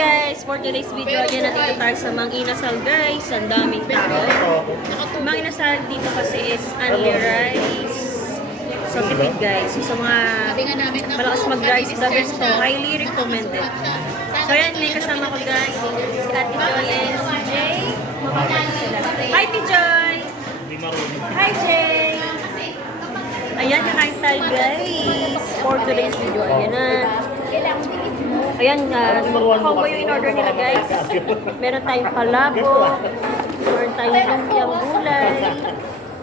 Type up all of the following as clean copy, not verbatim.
guys, for today's video, ayan nandito tayo sa Mang Inasal guys. Ang daming tao. Mang Inasal dito kasi is only rice. So tipid guys. So, sa mga malakas mag-rice lovers to, highly recommended. So ayan, may kasama ko guys. Si Ate Joy and si Jay. Hi Ate Joy! Hi Jay! Ayan, kakain tayo guys. For today's video, ayan na. Ayan, combo yung in-order nila guys. Meron tayong palabo, meron tayong lumpiang gulay,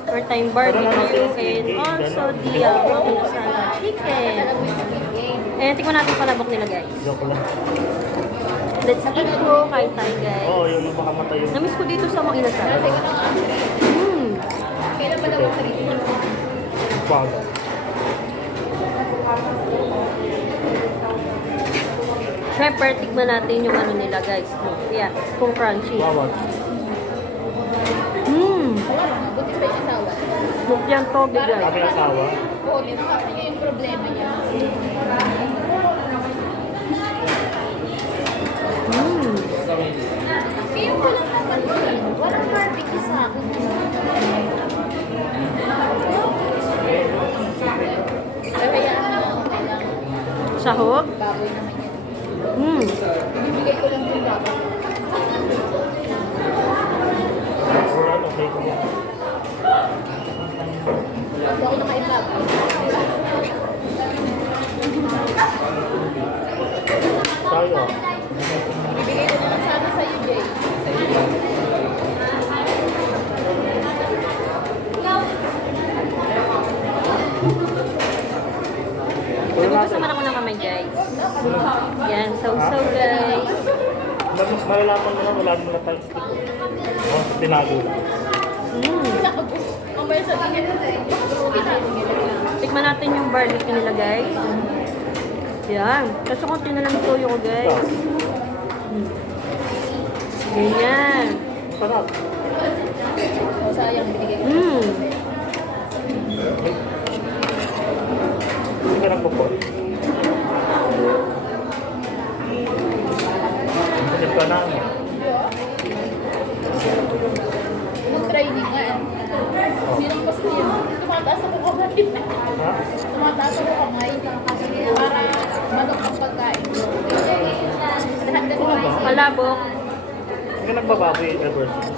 meron tayong barbecue, and also the masala chicken. Ayan, tingnan natin yung palabok nila guys. Let's eat po, kain tayo guys. Oo, yung makamatay yung... Namiss ko dito sa Mang Inasal. Kailan pa daw ang sarili mo? Bago. Siyempre, tignan natin yung ano nila guys. No? Yeah, kung crunchy. Bawal. Buti pa yung asawa. Lumpiang toge guys. Kami asawa. Oo, yun yung problema niya. Kaya ko lang napansin, walang barbecue sa akin. Kaya okay lang. Sahog. Baboy naman yan. Bibigay ko lang yung baboy. Okay ko yan. Hindi ako nakaibaboy. Tayo. Bibigay ko naman sana sa'yo, Jay. Nagpapasama ako ng kamay guys. Yan, so guys. Mas malalaman mo na, wala mo na tayo stick. Oh, tinago lang. Mamaya sa tingin na eh. Tikman natin yung barbecue nila guys. Yan. Kaso konti na lang yung toyo ko guys. Ganyan. Sarap. O, sayang, binigay ko. Hindi ka nagpupot. Masip ka na. Nung training nga eh. Sinang pas ko yun. Tumataas ako kamay. Ha? Tumataas ako kamay. Para manok ang pagkain. Lahat kasi kamay. Palabok. Hindi ka nagbababoy ever since.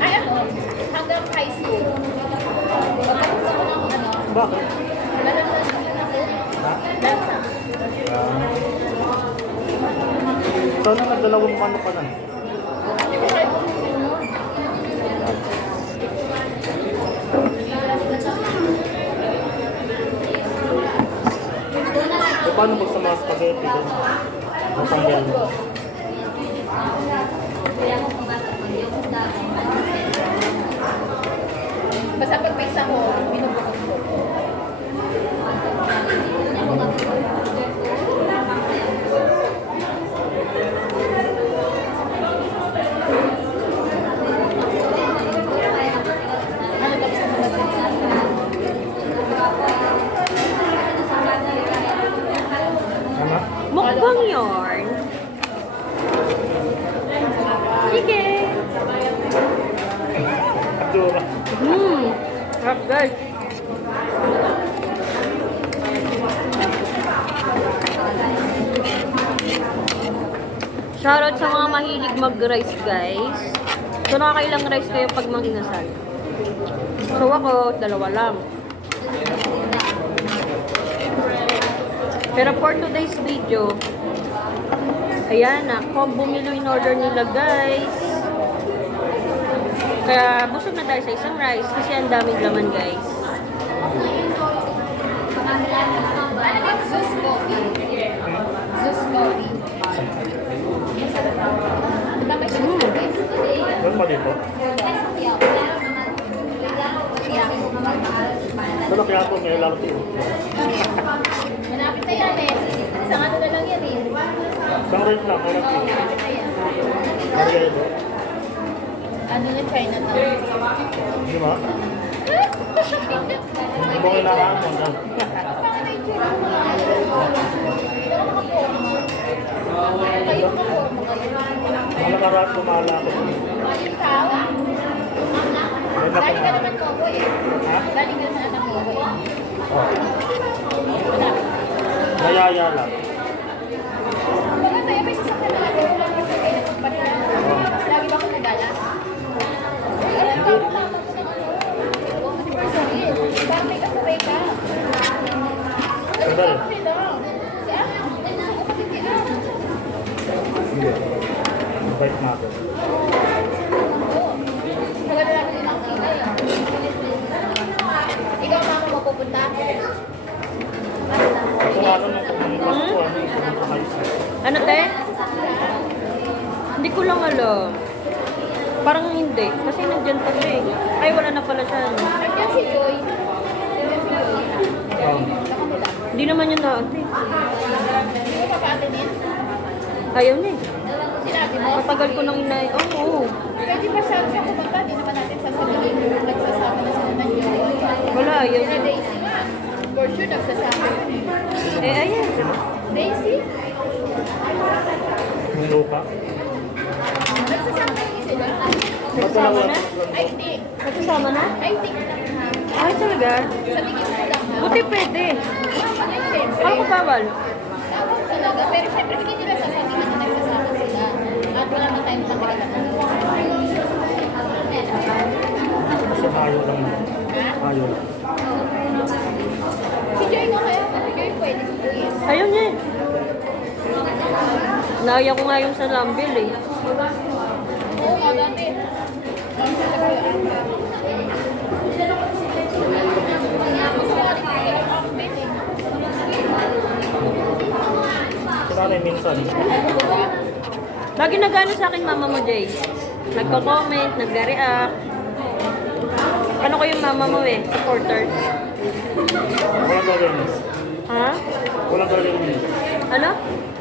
Ay ano, hanggang high school. Pagkatapos ako ng ano, Bakit? lahat na ako. Ha? Lansa. So, na nagdalawang ano ka na? Hindi ko kahit kung ano. So, paano pag sa mga spaghetti doon? Matanggal mo. Basta pag may isa mo, binubukod ko. Ano tapos ang Ano? Mukbang yarn. Sige. Atura. Sarap guys. Shoutout sa mga mahilig mag-rice guys. So nakakailang rice kayo pag Mang Inasal? So ako, dalawa lang. Pero for today's video, ayan na, combo meal in order nila guys. Kaya busog na tayo sa isang rice kasi ang daming laman guys. Zeus Coffee. Zeus Coffee. Tama siya sa akin. Doon pa dito? Pero kaya po may lang ito. Malapit na yan eh. Isang ano na lang yan eh. Isang rate lang, may lang ito. Malapit na yan. Kaya ito. Ano na Chinatown? Di ba? Hindi mo kailangan mo. Kaya Mga nakaraan kumala ako. Maling tao. May Galing ka nakaraan. naman Mogo eh. Ha? Galing ka naman ng Mogo eh. Oh. Wala. Nayaya lang. Maganda yan, may sasakyan na natin. Wala naman sa kayo na pagpatila. Lagi ba ako nagala? Alam ka, mama ko ng ano. Huwag mo si Persony. Parang may kasabay ka. Sandali. Si Ang? Gusto ko kasi si Ang. Hindi. Invite na ako. Maganda natin din ang kita eh. Ikaw mama mo pupunta? Kung ano nung Pasko, ano yung pumunta kayo sa... Ano, te? Hindi ko lang alam. Parang hindi. Kasi nandyan pa siya eh. Ay, wala na pala siya. No? Nandiyan si Joy. Nandiyan si Joy. Sa kanila. Hindi naman yun na, ate. Hindi mo papaatinin? Ayaw niya eh. Sinabi mo? Matagal ko nang inay. Oo. Pwede ba siya pumunta? Di naman natin sasabihin kung nagsasama na sila ng Joy. Wala, ayaw Sila niya. Daisy nga. For sure nagsasama yun eh. Eh, ayan. Daisy? Yung luka. Nagsasama yun sila. Nagsama na? Ay, hindi. Nagsasama na? Ay, hindi. Ay, talaga? Sa tingin mo lang ha. Buti pwede. Ayun, siyempre. Paano ko bawal? Tawag talaga. Pero siyempre hindi nila sasabihin na nagsasama sila. At wala na tayong pakilala. Kasi ayaw lang. Ha? Ayaw lang. Si Joy nga kaya. Si Joy pwede. Si Joy eh. Ayaw niya eh. Naya ko nga yung sa Lambil eh. Oo nga dati. Ang sarap yung anga. Gusto ko rin yung outfit eh. Kasi nanay minsan. Diba? Lagi nagano sa akin mama mo, Jay. Nagko-comment, nagre-react. Ano ko yung mama mo eh? Supporter. Walang talaga yun. Ha? Walang talaga yun. Ano?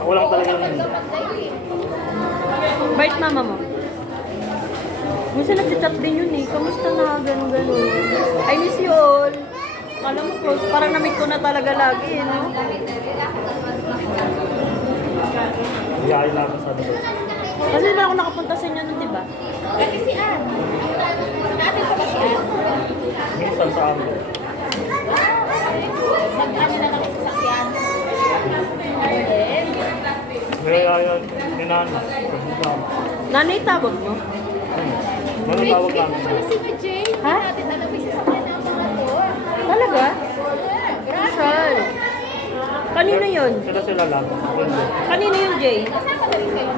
Walang talaga yun. Kapag tayo eh. Bait mama mo. Minsan nag-chat din yun eh. Kamusta na? Ganun-ganun. I miss you all. Alam mo, close. Parang na-meet ko na talaga lagi eh, no? Iyayin namin sa dito. Kasi na ako nakapunta sa inyo nun, di ba? Dati si Ann. Natin pa ba si Ann? Minsan sa amin. Nag-ano na lang sa sasakyan. Then, Kaya yan, ninana. Nanay tawag mo? Ano tawag wait, namin? pala si Jay. Ha? Natin alam may sasakyan na ang mga to. Talaga? Grabe. Saan? Kanino yun? Sila lang. Hindi. Kanino yun, Jay? Kasama na rin kayo.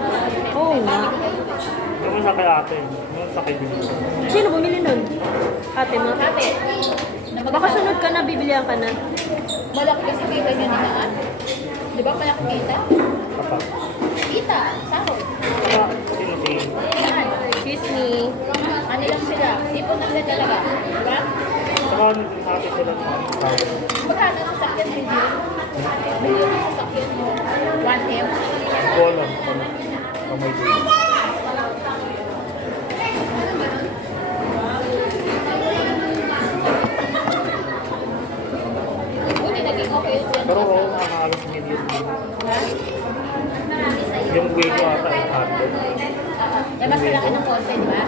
Oo nga. Yung isa kay ate. Yung isa kay Bibi. Sino bumili nun? Ate mo? Ate, Baka sunod ka na, bibilihan ka na. malaki kasi kita niya ni Naan. Di ba malaki kita? Kapag. Kita, sahod. Kaya, sino si... Naan. Excuse me. Ano lang sila? Ipon lang na talaga. Di ba? Saka ate sila ng tawag. Magkano ang sasakyan mo yun? Milyon ang sasakyan mo. 1M. Kuala. Kamay din. Buti naging okay yun sila. Pero oo, nakakalas medium. Ha? Yung way ko ata ay hardly. Eh, mas malaki ng konti, di ba?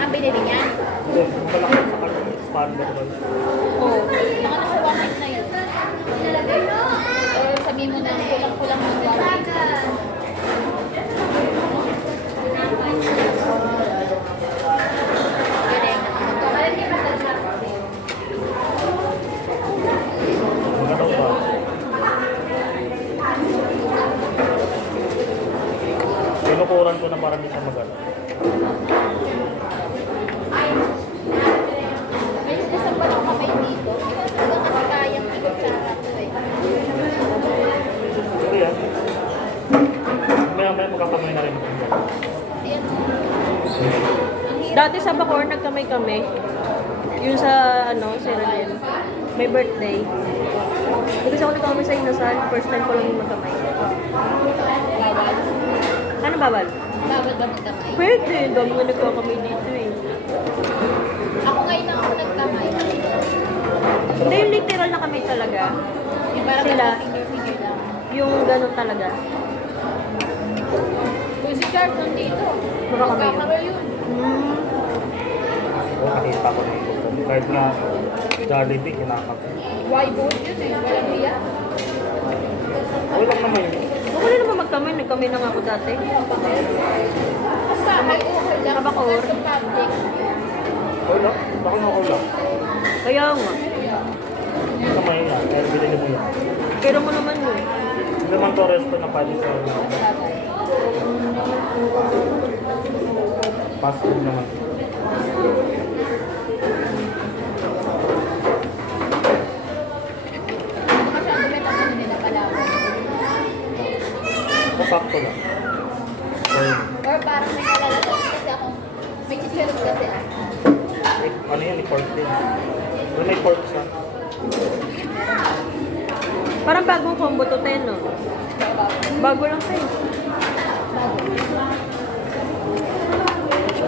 Ang binili niya? Hindi, malaki sa kanya. Standard ba? Oo. Mga nasa 1M na yun. Or sabihin mo na kulang-kulang ng 1M. Magandang ba? Kinukuran ko na para di siya maganda. May isang pa lang kamay dito. Hanggang kasi kayang ikot sa ato eh. Pero yan. Maya-maya magkakamay na rin. Kasi yan. Dati sa Bacoor, nagkamay kami. Yung sa, Seralin. May birthday. Hindi kasi ako nagkamay sa inasal. First time ko lang yung magkamay. Bawal. Ano bawal? Bawal ba magkamay? Pwede. Dami nga nagkakamay dito eh. Ako ngayon lang ako nagkamay. Hindi yung literal na kamay talaga. Yung parang Sila. finger-finger lang. Yung ganun talaga. Kung si Charles nandito, Baka kami yun. magkakaroon yun. Oo, nakita ko na ito. Kahit nga Jollibee, kinakapit. Why boat yun eh? Walang hiya. Okay lang naman yun. Wala naman magkamay. Nagkamay na nga ako dati. Basta, may okay lang. Tabakor. Basta sa public. Okay lang? Baka na okay lang. Kaya nga. Hindi naman yun. Kaya bilhin mo yan. Kaya mo naman yun. Hindi naman to resto na pwede sa fast food naman. Masyado may ano nila Palawan. Masakto lang. Or parang may kalalasan kasi ako. May chichiros kasi ako. Ano yan? Pork din. Doon may pork siya. Parang bagong combo to 10, no? Bago lang tayo.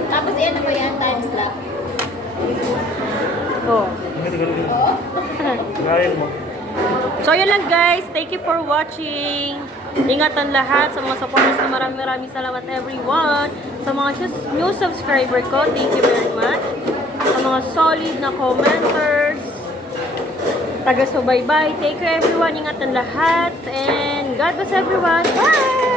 Tapos ano mo yan? Time slap. Oh. Hindi ganun. Oo. Ngayon mo. So, yun lang guys. Thank you for watching. Ingatan lahat sa mga supporters ko. Maraming salamat everyone. Sa mga new subscriber ko, thank you very much. Sa mga solid na commenters, taga-subaybay. Take care everyone. Ingatan lahat. And God bless everyone. Bye!